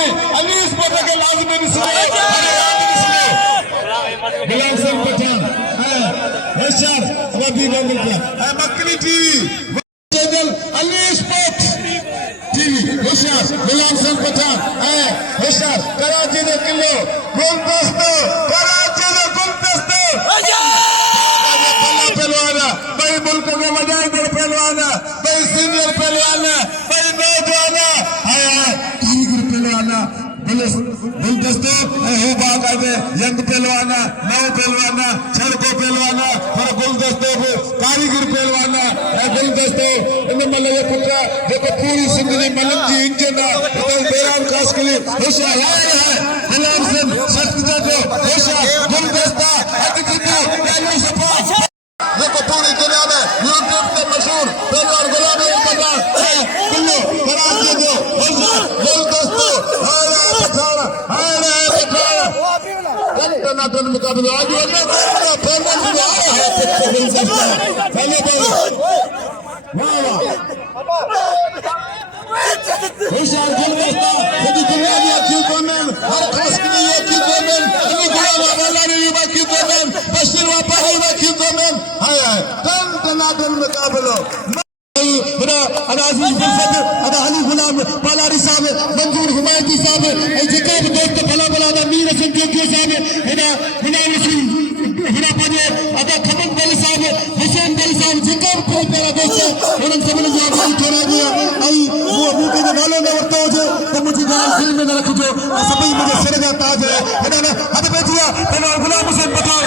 अली इस पता के लाजमी मिसरे गुलाम सिंह पठान होशियार अभी बंद किया मक्खनी TV channel Ali sports TV होशियार गुलाम सिंह पठान होशियार कराची दे किलो गुलदस्तो कराची दे गुलदस्तो पहलवाना भाई मुल्क के वजाए बड़े पहलवाना भाई सीनियर पहलवाना भाई नौजवाना कारीगर पहलवाना गुलदस्तो हो बाग आए यंग पहलवाना नौ पहलवाना छड़को पहलवाना पर गुलदस्तो कारीगर पहलवाना गुलदस्तो इन मल्ले पुत्र देखो पूरी जिंदगी मलम जी इंजन तो बेरान खास के लिए होशियार है गुलाम सिंह शख्सियत को होशियार गुलदस्ता अतिथि पहले सपा देखो पूरी दुनिया में यूट्यूब से मशहूर पहलवान गुलाम कुल्लू कराची दो गुलदस्तो टनाटन मुकाबला आज होशियार गुलदस्ता खुद दुनिया में क्यों कमेंट हर खास के लिए क्यों कमेंट अली गुलाम वाला ने भी क्यों कमेंट बशीर वापा है क्यों कमेंट हाय टनाटन मुकाबला बड़ा अनाज़ी फुर्सत अदा अली गुलाम पालारी साहब मंजूर हुमायती साहब जिका दोस्त भला भला दा मीर हसन जोगी साहब हिना रसूल हिना पाजे अदा खमन बल साहब हुसैन बल साहब जिका कोई मेरा दोस्त उन्हनि सभिनी जा भाई ठहरा गया आई वो मूंखे जो नालो न वरतो हुजे त मुंहिंजी ॻाल्हि दिलि में न रखिजो सभई मुंहिंजे सिर जा ताज है हिन हद में जिया गुलाम हुसैन पठान